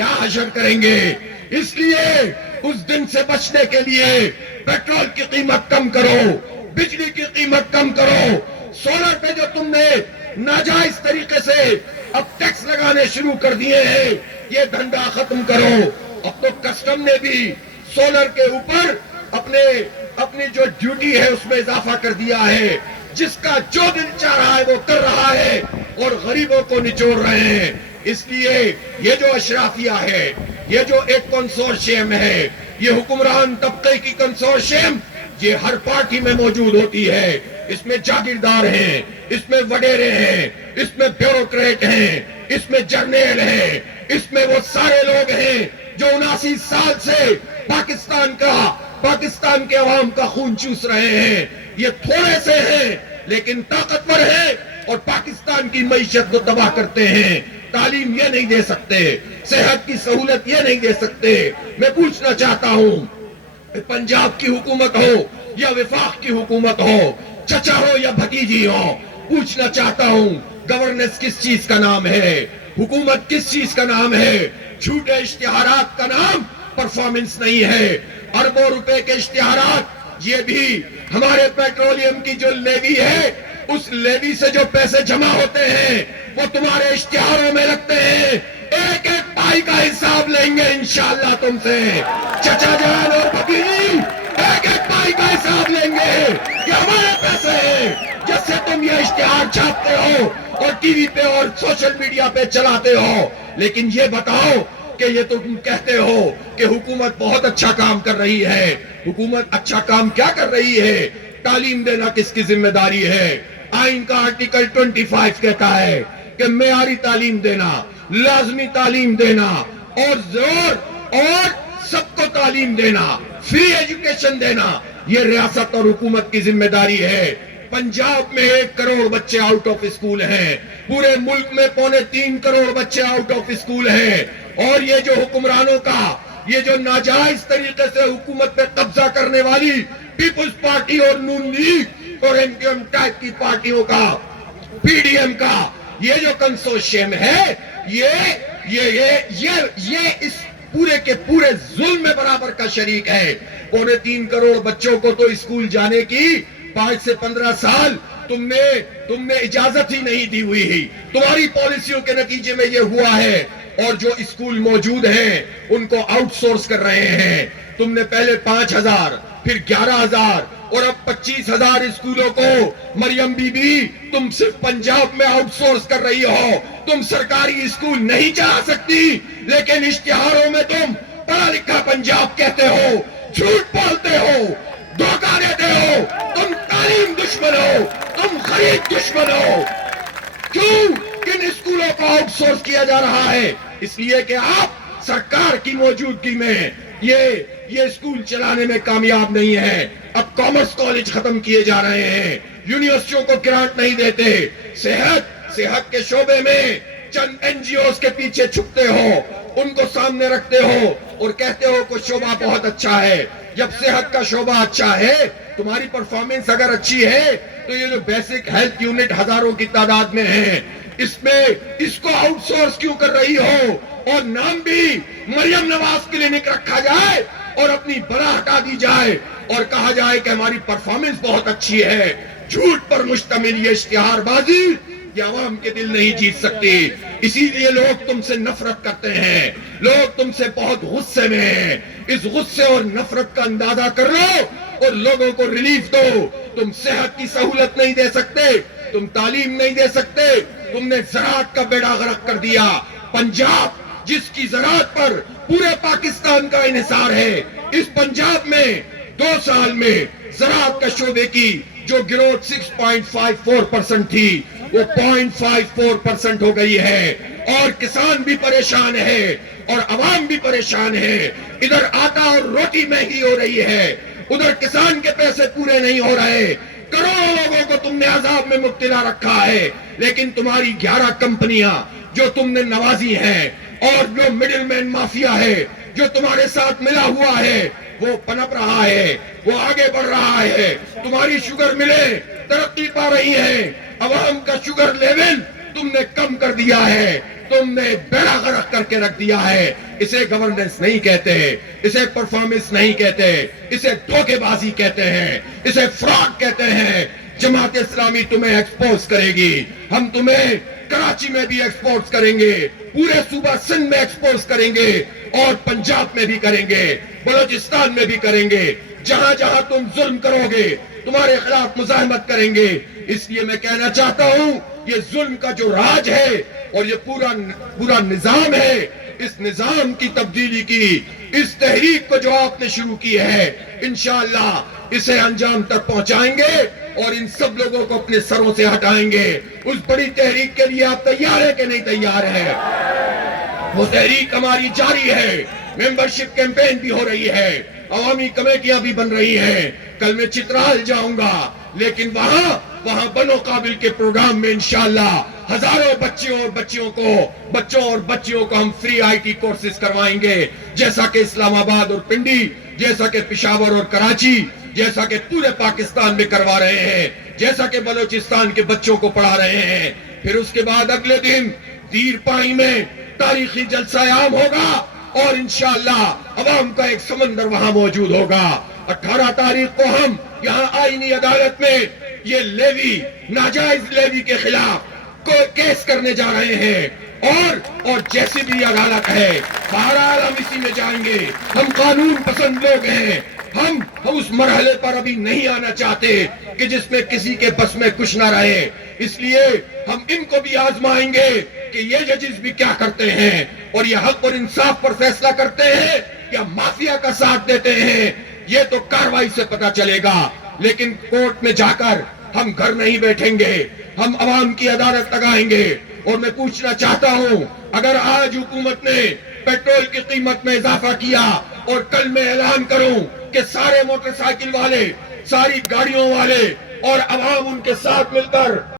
کیا حشر کریں گے؟ اس لیے اس دن سے بچنے کے لیے پیٹرول کی قیمت کم کرو، بجلی کی قیمت کم کرو، سولر پہ جو تم نے ناجائز طریقے سے اب ٹیکس لگانے شروع کر دیے ہیں، یہ دھندا ختم کرو۔ اب تو کسٹم نے بھی سولر کے اوپر اپنی جو ڈیوٹی ہے اس میں اضافہ کر دیا ہے، جس کا جو دل چاہ رہا ہے وہ کر رہا ہے اور غریبوں کو نچوڑ رہے ہیں۔ اس لیے یہ جو اشرافیہ ہے، یہ جو ایک کنسورشیم ہے، یہ حکمران طبقے کی کنسورشیم، یہ ہر پارٹی میں موجود ہوتی ہے۔ اس میں جاگیردار ہیں، اس میں وڈیرے ہیں، اس میں بیوروکریٹ ہیں، اس میں جرنیل ہیں، اس میں وہ سارے لوگ ہیں جو 79 سال سے پاکستان کے عوام کا خون چوس رہے ہیں۔ یہ تھوڑے سے ہیں لیکن طاقتور ہیں اور پاکستان کی معیشت کو تباہ کرتے ہیں۔ تعلیم یہ نہیں دے سکتے، صحت کی سہولت یہ نہیں دے سکتے۔ میں پوچھنا چاہتا ہوں، پنجاب کی حکومت ہو یا وفاق کی حکومت ہو، چچا ہو یا بھتیجی ہو، پوچھنا چاہتا ہوں گورننس کس چیز کا نام ہے، حکومت کس چیز کا نام ہے؟ جھوٹے اشتہارات کا نام پرفارمنس نہیں ہے۔ اربوں روپے کے اشتہارات، یہ بھی ہمارے پیٹرولیم کی جو لیوی ہے، اس لیوی سے جو پیسے جمع ہوتے ہیں وہ تمہارے اشتہاروں میں لگتے ہیں۔ ایک ایک پائی کا حساب لیں گے انشاءاللہ تم سے، چچا جان اور بھتیجی، ایک ایک پائی کا حساب لیں گے۔ یہ ہمارے پیسے ہیں جس سے تم یہ اشتہار چھاپتے ہو اور ٹی وی پہ اور سوشل میڈیا پہ چلاتے ہو۔ لیکن یہ بتاؤ کہ یہ تو تم کہتے ہو کہ حکومت بہت اچھا کام کر رہی ہے۔ حکومت اچھا کام کیا کر رہی ہے؟ تعلیم دینا کس کی ذمہ داری ہے؟ آئین کا آرٹیکل 25 کہتا ہے کہ معیاری تعلیم دینا، لازمی تعلیم دینا اور سب کو تعلیم دینا، فری ایجوکیشن دینا، یہ ریاست اور حکومت کی ذمہ داری ہے۔ پنجاب میں 1 کروڑ بچے آؤٹ آف اسکول ہیں، پورے ملک میں 3.25 کروڑ بچے آؤٹ آف اسکول ہیں، اور یہ جو حکمرانوں کا یہ جو ناجائز طریقے سے حکومت پہ قبضہ کرنے والی پیپلز پارٹی اور نون لیگ اور ایم کیو ایم ٹائپ کی پارٹیوں کا، پی ڈی ایم کا یہ جو کنسورشیم ہے، یہ اس پورے کے پورے ظلم میں برابر کا شریک ہے۔ 3.25 کروڑ بچوں کو تو اسکول جانے کی 5 سے 15 سال تم نے اجازت ہی نہیں دی ہوئی، تمہاری پالیسیوں کے نتیجے میں یہ ہوا ہے۔ اور جو اسکول موجود ہیں ان کو آؤٹ سورس کر رہے ہیں۔ تم نے پہلے 5,000 پھر 11,000 اور اب 25,000 اسکولوں کو مریم بی بی تم صرف پنجاب میں آؤٹ سورس کر رہی ہو۔ تم سرکاری اسکول نہیں چلا سکتی لیکن اشتہاروں میں تم پڑھا لکھا پنجاب کہتے ہو، جھوٹ بولتے ہو، دھوکہ دیتے ہو، تم تعلیم دشمن ہو، تم خرید دشمن ہو۔ کیوں کن اسکولوں کو آؤٹ سورس کیا جا رہا ہے؟ اس لیے کہ آپ سرکار کی موجودگی میں یہ اسکول چلانے میں کامیاب نہیں ہے۔ اب کامرس کالج ختم کیے جا رہے ہیں، یونیورسٹیوں کو گرانٹ نہیں دیتے، صحت کے شعبے میں چند این جی اوز کے پیچھے چھپتے ہو، ان کو سامنے رکھتے ہو اور کہتے ہو کہ شعبہ بہت اچھا ہے۔ جب صحت کا شعبہ اچھا ہے، تمہاری پرفارمنس اگر اچھی ہے تو یہ جو بیسک ہیلتھ یونٹ ہزاروں کی تعداد میں ہیں، اس کو آؤٹ سورس کیوں کر رہی ہو؟ اور نام بھی مریم نواز کلینک رکھا جائے اور اپنی بڑا ہٹا دی جائے اور کہا جائے کہ ہماری پرفارمنس بہت اچھی ہے۔ جھوٹ پر مشتمل یہ اشتہار بازی یہ عوام کے دل نہیں جیت سکتی۔ اسی لیے لوگ تم سے نفرت کرتے ہیں، لوگ تم سے بہت غصے میں ہیں۔ اس غصے اور نفرت کا اندازہ کر لو اور لوگوں کو ریلیف دو۔ تم صحت کی سہولت نہیں دے سکتے، تم تعلیم نہیں دے سکتے، تم نے زراعت کا بیڑا غرق کر دیا۔ پنجاب جس کی زراعت پر پورے پاکستان کا انحصار ہے، اس پنجاب میں 2 سال میں زراعت کا شعبے کی جو گروتھ 6.54% تھی وہ 0.54% ہو گئی ہے، اور کسان بھی پریشان ہے اور عوام بھی پریشان ہے۔ ادھر آٹا اور روٹی مہنگی ہو رہی ہے، ادھر کسان کے پیسے پورے نہیں ہو رہے، کروڑوں لوگوں کو تم نے عذاب میں مبتلا رکھا ہے۔ لیکن تمہاری 11 کمپنیاں جو تم نے نوازی ہیں اور جو مڈل مین مافیا ہے جو تمہارے ساتھ ملا ہوا ہے، وہ پنپ رہا ہے، وہ آگے بڑھ رہا ہے۔ تمہاری شوگر ملیں ترقی پا رہی ہیں، عوام کا شوگر لیول تم نے کم کر دیا ہے۔ تم نے بیڑا غرق کر کے رکھ دیا ہے. اسے گورننس نہیں کہتے, اسے پرفارمنس نہیں کہتے, اسے دھوکے بازی کہتے ہیں, اسے فراڈ کہتے ہیں. جماعت اسلامی تمہیں ایکسپوز کرے گی. ہم تمہیں کراچی میں بھی ایکسپوز کریں گے, پورے صوبہ سندھ میں ایکسپوز کریں گے, اور پنجاب میں بھی کریں گے, بلوچستان میں بھی کریں گے. جہاں جہاں تم ظلم کرو گے تمہارے خلاف مزاحمت کریں گے. اس لیے میں کہنا چاہتا ہوں یہ ظلم کا جو راج ہے اور یہ پورا نظام ہے, اس نظام کی تبدیلی کی, اس تحریک کو جو آپ نے شروع کی ہے, انشاءاللہ اسے انجام تک پہنچائیں گے اور ان سب لوگوں کو اپنے سروں سے ہٹائیں گے. اس بڑی تحریک کے لیے آپ تیار ہیں کہ نہیں تیار ہیں؟ وہ تحریک ہماری جاری ہے. ممبرشپ کیمپین بھی ہو رہی ہے, عوامی کمیٹیاں بھی بن رہی ہیں. کل میں چترال جاؤں گا, لیکن وہاں بنو قابل کے پروگرام میں انشاءاللہ ہزاروں بچوں اور بچیوں کو ہم فری آئی ٹی کورسز کروائیں گے, جیسا کہ اسلام آباد اور پنڈی, جیسا کہ پشاور اور کراچی, جیسا کہ پورے پاکستان میں کروا رہے ہیں, جیسا کہ بلوچستان کے بچوں کو پڑھا رہے ہیں. پھر اس کے بعد اگلے دن دیر پائی میں تاریخی جلسہ عام ہوگا اور انشاءاللہ عوام کا ایک سمندر وہاں موجود ہوگا. 18 تاریخ کو ہم یہاں آئینی عدالت میں یہ لیوی, ناجائز لیوی کے خلاف کیس کرنے جا رہے ہیں, اور جیسی بھی عدالت ہے بہرحال ہم اسی میں جائیں گے. ہم قانون پسند لوگ ہیں. ہم اس مرحلے پر ابھی نہیں آنا چاہتے کہ جس میں کسی کے بس میں کچھ نہ رہے. اس لیے ہم ان کو بھی آزمائیں گے کہ یہ ججز بھی کیا کرتے ہیں, اور یہ حق اور انصاف پر فیصلہ کرتے ہیں یا مافیا کا ساتھ دیتے ہیں. یہ تو کاروائی سے پتہ چلے گا. لیکن کورٹ میں جا کر ہم گھر نہیں بیٹھیں گے, ہم عوام کی عدالت لگائیں گے. اور میں پوچھنا چاہتا ہوں, اگر آج حکومت نے پیٹرول کی قیمت میں اضافہ کیا اور کل میں اعلان کروں کہ سارے موٹر سائیکل والے, ساری گاڑیوں والے اور عوام ان کے ساتھ مل کر